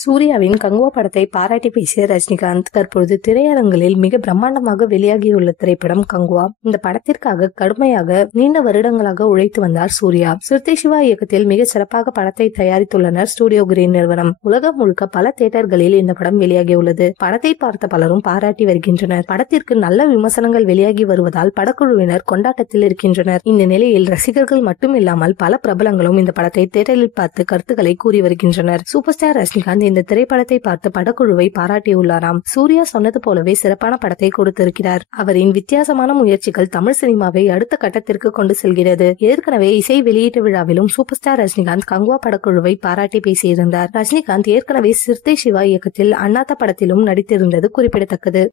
சூர்யாவின் கங்குவா படத்தை பாராட்டி பேசிய ரஜினிகாந்த் தற்பொழுது திரையரங்குகளில் மிக பிரம்மாண்டமாக வெளியாகியுள்ள திரைப்படம் கங்குவா. இந்த படத்திற்காக கடுமையாக நீண்ட வருடங்களாக உழைத்து வந்தார் சூர்யா. சிறுத்தை சிவா இயக்கத்தில் மிக சிறப்பாக படத்தை தயாரித்துள்ளனர் ஸ்டுடியோ கிரீன் நிறுவனம். உலகம் முழுக்க பல தியேட்டர்களில் இந்த படம் வெளியாகியுள்ளது. படத்தை பார்த்த பலரும் பாராட்டி வருகின்றனர். படத்திற்கு நல்ல விமர்சனங்கள் வெளியாகி வருவதால் படக்குழுவினர் கொண்டாட்டத்தில் இருக்கின்றனர். இந்த நிலையில் ரசிகர்கள் மட்டும் இல்லாமல் பல பிரபலங்களும் இந்த படத்தை தியேட்டரில் பார்த்து கருத்துக்களை கூறி வருகின்றனர். சூப்பர் ஸ்டார் ரஜினிகாந்த் இந்த திரைப்படத்தை பார்த்து படக்குழுவை பாராட்டியுள்ளாராம். சூர்யா சொன்னது போலவே சிறப்பான படத்தை கொடுத்திருக்கிறார். அவரின் வித்தியாசமான முயற்சிகள் தமிழ் சினிமாவை அடுத்த கட்டத்திற்கு கொண்டு செல்கிறது. ஏற்கனவே இசை வெளியீட்டு விழாவிலும் சூப்பர் ஸ்டார் ரஜினிகாந்த் கங்குவா படக்குழுவை பாராட்டி பேசியிருந்தார். ரஜினிகாந்த் ஏற்கனவே சிறுத்தை சிவா இயக்கத்தில் அண்ணாத்த படத்திலும் நடித்திருந்தது குறிப்பிடத்தக்கது.